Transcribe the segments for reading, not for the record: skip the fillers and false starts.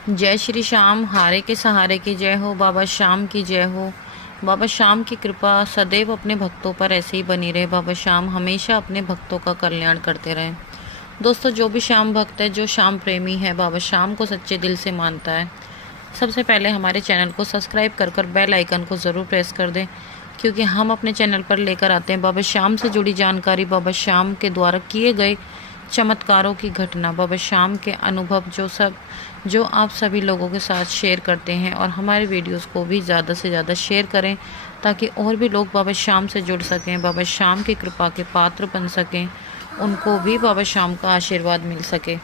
जय श्री श्याम, हारे के सहारे की जय हो, बाबा श्याम की जय हो। बाबा श्याम की कृपा सदैव अपने भक्तों पर ऐसे ही बनी रहे। बाबा श्याम हमेशा अपने भक्तों का कल्याण करते रहें। दोस्तों, जो भी श्याम भक्त है, जो श्याम प्रेमी है, बाबा श्याम को सच्चे दिल से मानता है, सबसे पहले हमारे चैनल को सब्सक्राइब कर बेल आइकन को ज़रूर प्रेस कर दें, क्योंकि हम अपने चैनल पर लेकर आते हैं बाबा श्याम से जुड़ी जानकारी, बाबा श्याम के द्वारा किए गए चमत्कारों की घटना, बाबा श्याम के अनुभव, जो आप सभी लोगों के साथ शेयर करते हैं। और हमारे वीडियोस को भी ज़्यादा से ज़्यादा शेयर करें, ताकि और भी लोग बाबा श्याम से जुड़ सकें, बाबा श्याम की कृपा के पात्र बन सकें, उनको भी बाबा श्याम का आशीर्वाद मिल सके।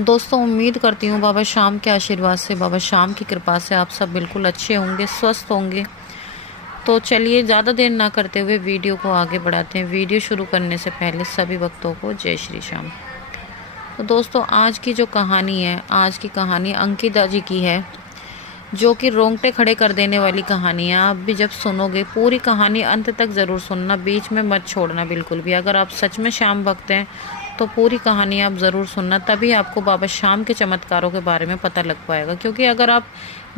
दोस्तों, उम्मीद करती हूँ बाबा श्याम के आशीर्वाद से, बाबा श्याम की कृपा से आप सब बिल्कुल अच्छे होंगे, स्वस्थ होंगे। तो चलिए ज़्यादा देर ना करते हुए वीडियो को आगे बढ़ाते हैं। वीडियो शुरू करने से पहले सभी भक्तों को जय श्री श्याम। तो दोस्तों, आज की जो कहानी है, आज की कहानी अंकिता जी की है, जो कि रोंगटे खड़े कर देने वाली कहानी है। आप भी जब सुनोगे पूरी कहानी अंत तक ज़रूर सुनना, बीच में मत छोड़ना बिल्कुल भी। अगर आप सच में श्याम भक्त हैं तो पूरी कहानी आप ज़रूर सुनना, तभी आपको बाबा श्याम के चमत्कारों के बारे में पता लग पाएगा। क्योंकि अगर आप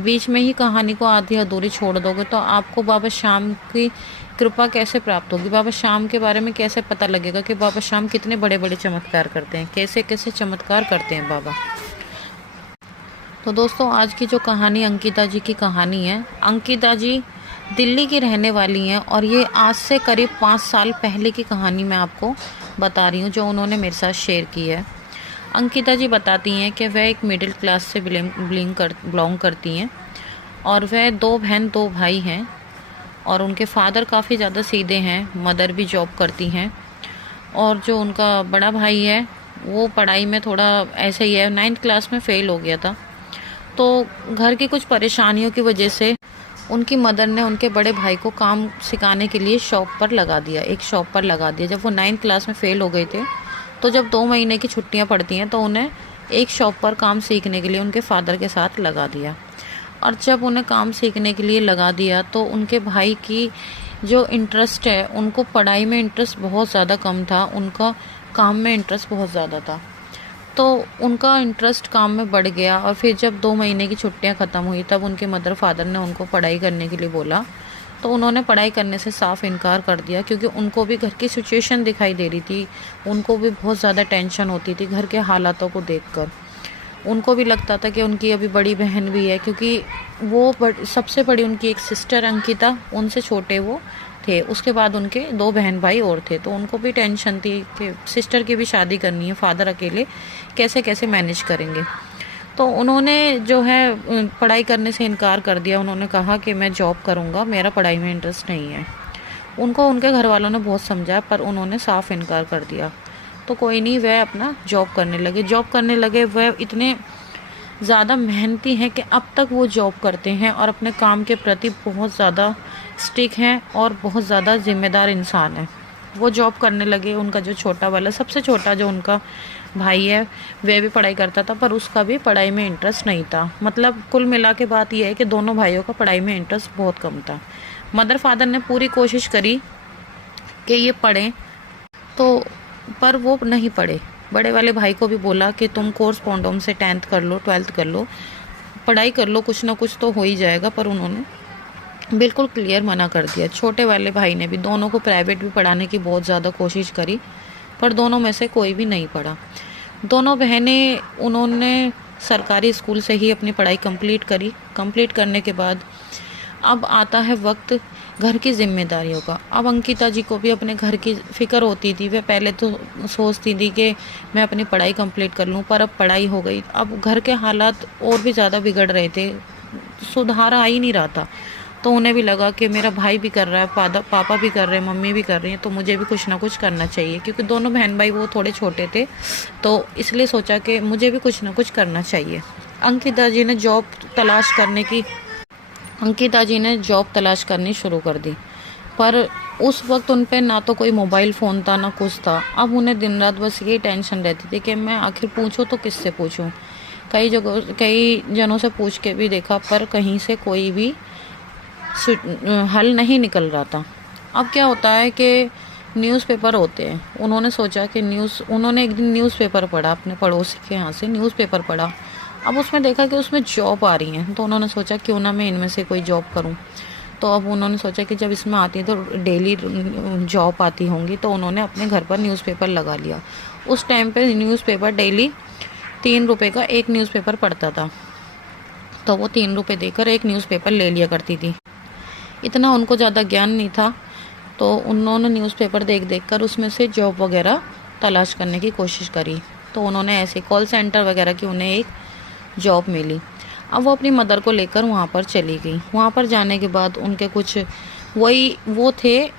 बीच में ही कहानी को आधी अधूरी छोड़ दोगे तो आपको बाबा श्याम की कृपा कैसे प्राप्त होगी, बाबा श्याम के बारे में कैसे पता लगेगा कि बाबा श्याम कितने बड़े बड़े चमत्कार करते हैं, कैसे कैसे चमत्कार करते हैं बाबा। तो दोस्तों, आज की जो कहानी अंकिता जी की कहानी है, अंकिता जी दिल्ली की रहने वाली हैं और ये आज से करीब 5 साल पहले की कहानी मैं आपको बता रही हूँ, जो उन्होंने मेरे साथ शेयर की है। अंकिता जी बताती हैं कि वह एक मिडिल क्लास से बिलोंग करती हैं और वह 2 बहन 2 भाई हैं और उनके फादर काफ़ी ज़्यादा सीधे हैं, मदर भी जॉब करती हैं। और जो उनका बड़ा भाई है वो पढ़ाई में थोड़ा ऐसे ही है, 9th क्लास में फ़ेल हो गया था। तो घर की कुछ परेशानियों की वजह से उनकी मदर ने उनके बड़े भाई को काम सिखाने के लिए शॉप पर लगा दिया, एक शॉप पर लगा दिया। जब वो 9th क्लास में फ़ेल हो गए थे, तो जब 2 महीने की छुट्टियां पड़ती हैं तो उन्हें एक शॉप पर काम सीखने के लिए उनके फादर के साथ लगा दिया। और जब उन्हें काम सीखने के लिए लगा दिया तो उनके भाई की जो इंटरेस्ट है, उनको पढ़ाई में इंटरेस्ट बहुत ज़्यादा कम था, उनका काम में इंटरेस्ट बहुत ज़्यादा था। तो उनका इंटरेस्ट काम में बढ़ गया और फिर जब 2 महीने की छुट्टियां ख़त्म हुई, तब उनके मदर फादर ने उनको पढ़ाई करने के लिए बोला। तो उन्होंने पढ़ाई करने से साफ इनकार कर दिया, क्योंकि उनको भी घर की सिचुएशन दिखाई दे रही थी, उनको भी बहुत ज़्यादा टेंशन होती थी घर के हालातों को देखकर। उनको भी लगता था कि उनकी अभी बड़ी बहन भी है, क्योंकि वो सबसे बड़ी उनकी एक सिस्टर अंकिता, उनसे छोटे वो थे, उसके बाद उनके 2 बहन भाई और थे। तो उनको भी टेंशन थी कि सिस्टर की भी शादी करनी है, फादर अकेले कैसे कैसे मैनेज करेंगे। तो उन्होंने जो है पढ़ाई करने से इनकार कर दिया। उन्होंने कहा कि मैं जॉब करूँगा, मेरा पढ़ाई में इंटरेस्ट नहीं है। उनको उनके घर वालों ने बहुत समझाया, पर उन्होंने साफ इनकार कर दिया। तो कोई नहीं, वह अपना जॉब करने लगे। वह इतने ज़्यादा मेहनती हैं कि अब तक वो जॉब करते हैं और अपने काम के प्रति बहुत ज़्यादा स्टिक हैं और बहुत ज़्यादा जिम्मेदार इंसान है। वो जॉब करने लगे। उनका जो छोटा वाला, सबसे छोटा जो उनका भाई है, वह भी पढ़ाई करता था, पर उसका भी पढ़ाई में इंटरेस्ट नहीं था। मतलब कुल मिला के बात यह है कि दोनों भाइयों का पढ़ाई में इंटरेस्ट बहुत कम था। मदर फादर ने पूरी कोशिश करी कि ये पढ़ें, तो पर वो नहीं पढ़े। बड़े वाले भाई को भी बोला कि तुम कोर्सपोंडेंस से 10th कर लो, 12th कर लो, पढ़ाई कर लो, कुछ ना कुछ तो हो ही जाएगा। पर उन्होंने बिल्कुल क्लियर मना कर दिया। छोटे वाले भाई ने भी दोनों को प्राइवेट भी पढ़ाने की बहुत ज़्यादा कोशिश करी, पर दोनों में से कोई भी नहीं पढ़ा। दोनों बहनें, उन्होंने सरकारी स्कूल से ही अपनी पढ़ाई कंप्लीट करी। कंप्लीट करने के बाद अब आता है वक्त घर की जिम्मेदारियों का। अब अंकिता जी को भी अपने घर की फ़िक्र होती थी। वह पहले तो सोचती थी कि मैं अपनी पढ़ाई कंप्लीट कर लूं, पर अब पढ़ाई हो गई, अब घर के हालात और भी ज़्यादा बिगड़ रहे थे, सुधार आ ही नहीं रहा था। तो उन्हें भी लगा कि मेरा भाई भी कर रहा है, पापा भी कर रहे हैं, मम्मी भी कर रही हैं, तो मुझे भी कुछ ना कुछ करना चाहिए। क्योंकि दोनों बहन भाई वो थोड़े छोटे थे, तो इसलिए सोचा कि मुझे भी कुछ ना कुछ करना चाहिए। अंकिता जी ने जॉब तलाश करनी शुरू कर दी, पर उस वक्त उन पे ना तो कोई मोबाइल फ़ोन था, ना कुछ था। अब उन्हें दिन रात बस यही टेंशन रहती थी कि मैं आखिर पूछूं तो किससे पूछूं। कई जनों से पूछ के भी देखा, पर कहीं से कोई भी हल नहीं निकल रहा था। अब क्या होता है कि न्यूज़पेपर होते हैं। उन्होंने सोचा कि उन्होंने एक दिन न्यूज़पेपर पढ़ा, अपने पड़ोसी के यहाँ से न्यूज़पेपर पढ़ा अब उसमें देखा कि उसमें जॉब आ रही हैं, तो उन्होंने सोचा क्यों ना मैं इनमें से कोई जॉब करूं। तो अब उन्होंने सोचा कि जब इसमें आती है तो डेली जॉब आती होंगी, तो उन्होंने अपने घर पर न्यूज़पेपर लगा लिया। उस टाइम पे न्यूज़पेपर डेली 3 रुपये का एक न्यूज़पेपर पड़ता था, तो वो 3 रुपये देकर एक न्यूज़पेपर ले लिया करती थी। इतना उनको ज़्यादा ज्ञान नहीं था, तो उन्होंने न्यूज़पेपर देख देख कर उसमें से जॉब वगैरह तलाश करने की कोशिश करी। तो उन्होंने ऐसे कॉल सेंटर वगैरह की उन्हें एक जॉब मिली। अब वो अपनी मदर को लेकर वहाँ पर चली गई। वहाँ पर जाने के बाद उनके कुछ वो थे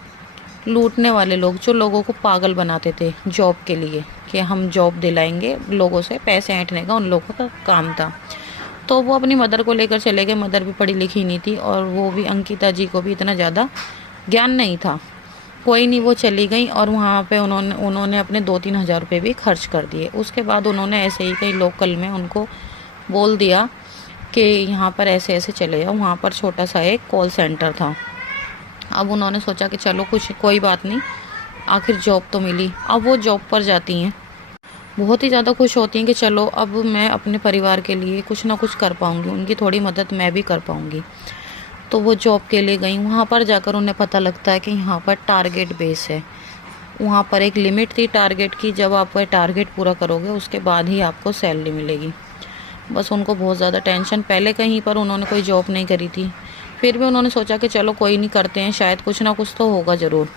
लूटने वाले लोग, जो लोगों को पागल बनाते थे जॉब के लिए कि हम जॉब दिलाएंगे, लोगों से पैसे ऐंठने का उन लोगों का काम था। तो वो अपनी मदर को लेकर चले गए। मदर भी पढ़ी लिखी नहीं थी और वो भी अंकिता जी को भी इतना ज़्यादा ज्ञान नहीं था। कोई नहीं, वो चली गई और वहाँ पे उन्होंने अपने 2-3 हज़ार रुपये भी खर्च कर दिए। उसके बाद उन्होंने ऐसे ही कहीं लोकल में उनको बोल दिया कि यहाँ पर ऐसे ऐसे चले जाओ। वहाँ पर छोटा सा एक कॉल सेंटर था। अब उन्होंने सोचा कि चलो कोई बात नहीं, आखिर जॉब तो मिली। अब वो जॉब पर जाती हैं, बहुत ही ज़्यादा खुश होती हैं कि चलो अब मैं अपने परिवार के लिए कुछ ना कुछ कर पाऊँगी, उनकी थोड़ी मदद मैं भी कर पाऊँगी। तो वो जॉब के लिए गई। वहाँ पर जाकर उन्हें पता लगता है कि यहाँ पर टारगेट बेस है। वहाँ पर एक लिमिट थी टारगेट की, जब आप वह टारगेट पूरा करोगे उसके बाद ही आपको सैलरी मिलेगी। बस उनको बहुत ज़्यादा टेंशन, पहले कहीं पर उन्होंने कोई जॉब नहीं करी थी, फिर भी उन्होंने सोचा कि चलो कोई नहीं, करते हैं, शायद कुछ ना कुछ तो होगा ज़रूर।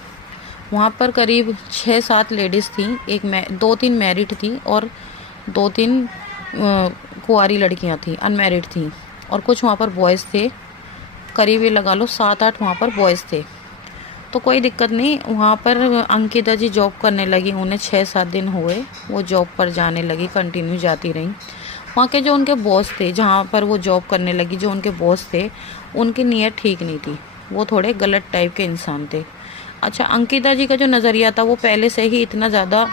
वहाँ पर करीब 6-7 लेडीज़ थी, 2-3 मैरिड थी और 2-3 कुंवारी लड़कियाँ थी, अनमैरिड थी, और कुछ वहाँ पर बॉयज़ थे। करीब ये लगा लो 7-8 वहाँ पर बॉयज़ थे। तो कोई दिक्कत नहीं, वहाँ पर अंकिता जी जॉब करने लगी। उन्हें 6-7 दिन हुए, वो जॉब पर जाने लगी, कंटिन्यू जाती रहीं। वहाँ के जो उनके बॉस थे, जहाँ पर वो जॉब करने लगी, जो उनके बॉस थे, उनकी नीयत ठीक नहीं थी, वो थोड़े गलत टाइप के इंसान थे। अच्छा, अंकिता जी का जो नज़रिया था वो पहले से ही इतना ज़्यादा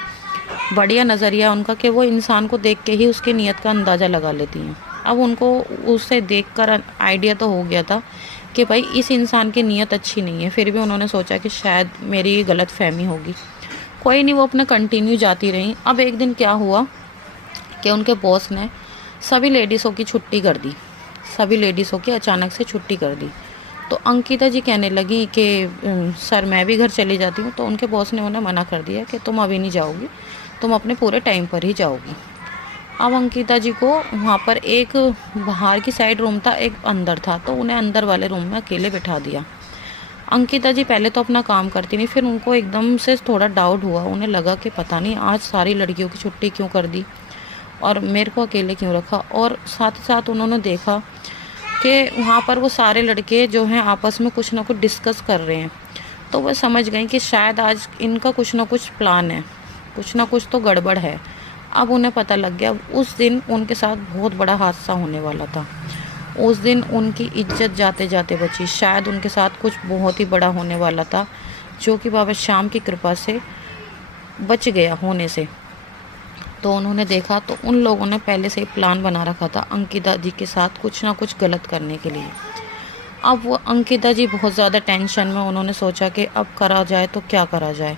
बढ़िया नज़रिया उनका कि वो इंसान को देख के ही उसकी नीयत का अंदाज़ा लगा लेती हैं। अब उनको उससे देखकर आइडिया तो हो गया था कि भाई इस इंसान की नीयत अच्छी नहीं है, फिर भी उन्होंने सोचा कि शायद मेरी गलत फहमी होगी। कोई नहीं, वो अपना कंटिन्यू जाती रहीं। अब एक दिन क्या हुआ कि उनके बॉस ने सभी लेडीज़ों की छुट्टी कर दी, सभी लेडीज़ों की अचानक से छुट्टी कर दी। तो अंकिता जी कहने लगी कि सर मैं भी घर चली जाती हूँ। तो उनके बॉस ने उन्हें मना कर दिया कि तुम अभी नहीं जाओगी, तुम अपने पूरे टाइम पर ही जाओगी। अब अंकिता जी को वहाँ पर एक बाहर की साइड रूम था, एक अंदर था, तो उन्हें अंदर वाले रूम में अकेले बिठा दिया। अंकिता जी पहले तो अपना काम करती नहीं, फिर उनको एकदम से थोड़ा डाउट हुआ। उन्हें लगा कि पता नहीं आज सारी लड़कियों की छुट्टी क्यों कर दी और मेरे को अकेले क्यों रखा। और साथ ही साथ उन्होंने देखा कि वहाँ पर वो सारे लड़के जो हैं आपस में कुछ ना कुछ डिस्कस कर रहे हैं। तो वह समझ गई कि शायद आज इनका कुछ ना कुछ प्लान है, कुछ ना कुछ तो गड़बड़ है। अब उन्हें पता लग गया उस दिन उनके साथ बहुत बड़ा हादसा होने वाला था। उस दिन उनकी इज्जत जाते जाते बची, शायद उनके साथ कुछ बहुत ही बड़ा होने वाला था, जो कि बाबा श्याम की कृपा से बच गया होने से। तो उन्होंने देखा तो उन लोगों ने पहले से ही प्लान बना रखा था अंकिता जी के साथ कुछ ना कुछ गलत करने के लिए। अब वो अंकिता जी बहुत ज़्यादा टेंशन में, उन्होंने सोचा कि अब करा जाए तो क्या करा जाए,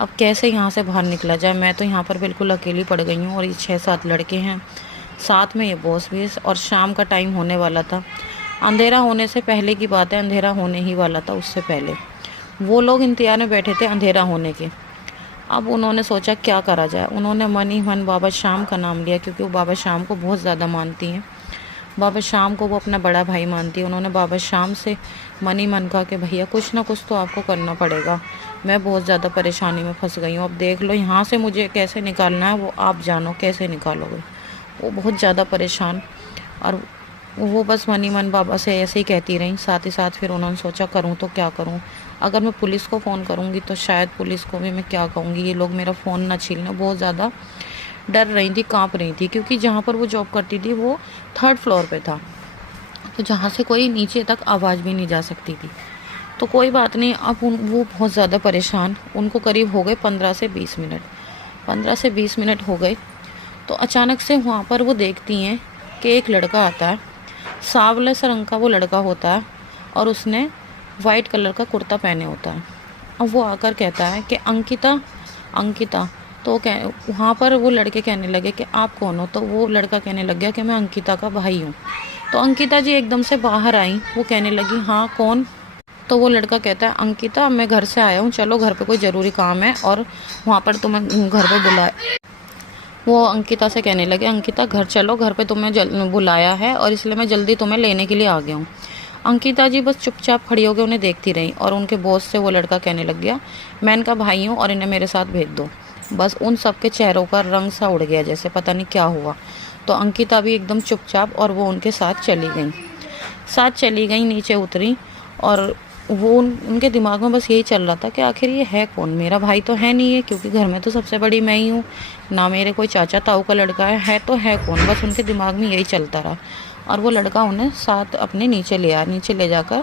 अब कैसे यहाँ से बाहर निकला जाए। मैं तो यहाँ पर बिल्कुल अकेली पड़ गई हूँ और ये 6-7 लड़के हैं, साथ में ये बॉस भी, और शाम का टाइम होने वाला था। अंधेरा होने से पहले की बात है, अंधेरा होने ही वाला था, उससे पहले वो लोग इंतजार में बैठे थे अंधेरा होने के। अब उन्होंने सोचा क्या करा जाए। उन्होंने मन ही मन बाबा श्याम का नाम लिया, क्योंकि वो बाबा श्याम को बहुत ज़्यादा मानती हैं। बाबा श्याम को वो अपना बड़ा भाई मानती है। उन्होंने बाबा श्याम से मन ही मन कहा कि भैया कुछ ना कुछ तो आपको करना पड़ेगा, मैं बहुत ज़्यादा परेशानी में फंस गई हूँ, अब देख लो यहाँ से मुझे कैसे निकालना है, वो आप जानो कैसे निकालोगे। वो बहुत ज़्यादा परेशान, और वो बस मन ही मन बाबा से ऐसे ही कहती रही। साथ ही साथ फिर उन्होंने सोचा करूँ तो क्या करूँ, अगर मैं पुलिस को फ़ोन करूँगी तो शायद पुलिस को भी मैं क्या कहूँगी, ये लोग मेरा फ़ोन ना छीन लें। बहुत ज़्यादा डर रही थी, काँप रही थी, क्योंकि जहाँ पर वो जॉब करती थी वो 3rd फ्लोर पे था, तो जहाँ से कोई नीचे तक आवाज़ भी नहीं जा सकती थी। तो कोई बात नहीं, अब वो बहुत ज़्यादा परेशान, उनको करीब हो गए 15 से 20 मिनट, 15 से 20 मिनट हो गए। तो अचानक से वहाँ पर वो देखती हैं कि एक लड़का आता है, सांवले से रंग का वो लड़का होता है, और उसने वाइट कलर का कुर्ता पहने होता है। अब वो आकर कहता है कि अंकिता, अंकिता तो वहाँ पर वो लड़के कहने लगे कि आप कौन हो? तो वो लड़का कहने लग गया कि मैं अंकिता का भाई हूँ। तो अंकिता जी एकदम से बाहर आई, वो कहने लगी हाँ कौन? तो वो लड़का कहता है अंकिता मैं घर से आया हूँ, चलो घर पे कोई ज़रूरी काम है और वहाँ पर तुम्हें घर पे बुलाया। वो अंकिता से कहने लगे अंकिता घर चलो, घर पे तुम्हें बुलाया है और इसलिए मैं जल्दी तुम्हें लेने के लिए आ गया हूँ। अंकिता जी बस चुपचाप खड़ी होकर उन्हें देखती रहीं और उनके बॉस से वो लड़का कहने लग गया मैं इनका भाई हूँ और इन्हें मेरे साथ भेज दो। बस उन सबके चेहरों का रंग सा उड़ गया, जैसे पता नहीं क्या हुआ। तो अंकिता भी एकदम चुपचाप और वो उनके साथ चली गई नीचे उतरी। और वो उनके दिमाग में बस यही चल रहा था कि आखिर ये है कौन? मेरा भाई तो है नहीं है, क्योंकि घर में तो सबसे बड़ी मैं ही हूँ, ना मेरे कोई चाचा ताऊ का लड़का है तो है कौन? बस उनके दिमाग में यही चलता रहा। और वो लड़का उन्हें साथ अपने नीचे ले जाकर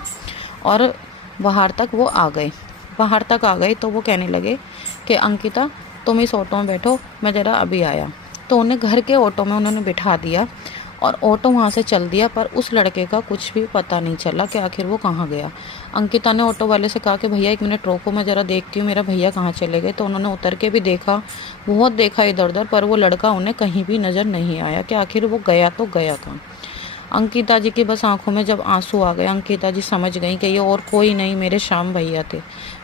और बाहर तक आ गए। तो वो कहने लगे कि अंकिता तुम इस ऑटो में बैठो, मैं ज़रा अभी आया। तो उन्हें घर के ऑटो में उन्होंने बिठा दिया और ऑटो वहाँ से चल दिया, पर उस लड़के का कुछ भी पता नहीं चला कि आखिर वो कहाँ गया। अंकिता ने ऑटो वाले से कहा कि भैया 1 मिनट रोको, मैं ज़रा देखती हूँ मेरा भैया कहाँ चले गए। तो उन्होंने उतर के भी देखा, बहुत देखा इधर उधर, पर वो लड़का उन्हें कहीं भी नज़र नहीं आया कि आखिर वो गया तो गया कहाँ। अंकिता जी की बस आंखों में जब आंसू आ गए, अंकिता जी समझ गई कि ये और कोई नहीं मेरे श्याम भैया थे।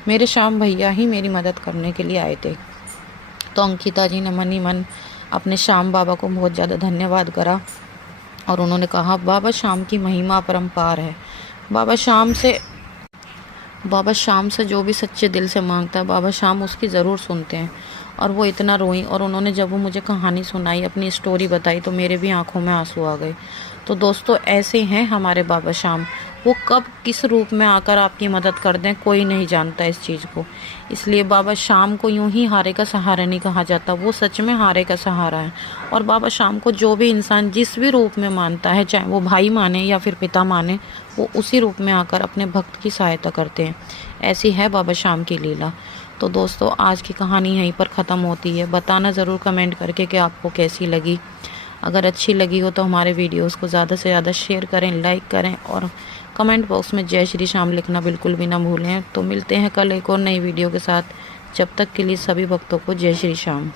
मेरे श्याम भैया ही मेरी मदद करने के लिए आए थे। तो अंकिता जी ने मन ही मन अपने श्याम बाबा को बहुत ज़्यादा धन्यवाद करा और उन्होंने कहा बाबा श्याम की महिमा अपरंपार है। बाबा श्याम से जो भी सच्चे दिल से मांगता है बाबा श्याम उसकी ज़रूर सुनते हैं। और वो इतना रोई और उन्होंने जब वो मुझे कहानी सुनाई, अपनी स्टोरी बताई, तो मेरे भी आंखों में आंसू आ गए। तो दोस्तों ऐसे हैं हमारे बाबा श्याम, वो कब किस रूप में आकर आपकी मदद कर दें कोई नहीं जानता इस चीज़ को। इसलिए बाबा श्याम को यूं ही हारे का सहारा नहीं कहा जाता, वो सच में हारे का सहारा है। और बाबा श्याम को जो भी इंसान जिस भी रूप में मानता है, चाहे वो भाई माने या फिर पिता माने, वो उसी रूप में आकर अपने भक्त की सहायता करते हैं। ऐसी है बाबा श्याम की लीला। तो दोस्तों आज की कहानी यहीं पर ख़त्म होती है। बताना ज़रूर कमेंट करके कि आपको कैसी लगी। अगर अच्छी लगी हो तो हमारे वीडियोस को ज़्यादा से ज़्यादा शेयर करें, लाइक करें और कमेंट बॉक्स में जय श्री श्याम लिखना बिल्कुल भी ना भूलें। तो मिलते हैं कल एक और नई वीडियो के साथ। जब तक के लिए सभी भक्तों को जय श्री श्याम।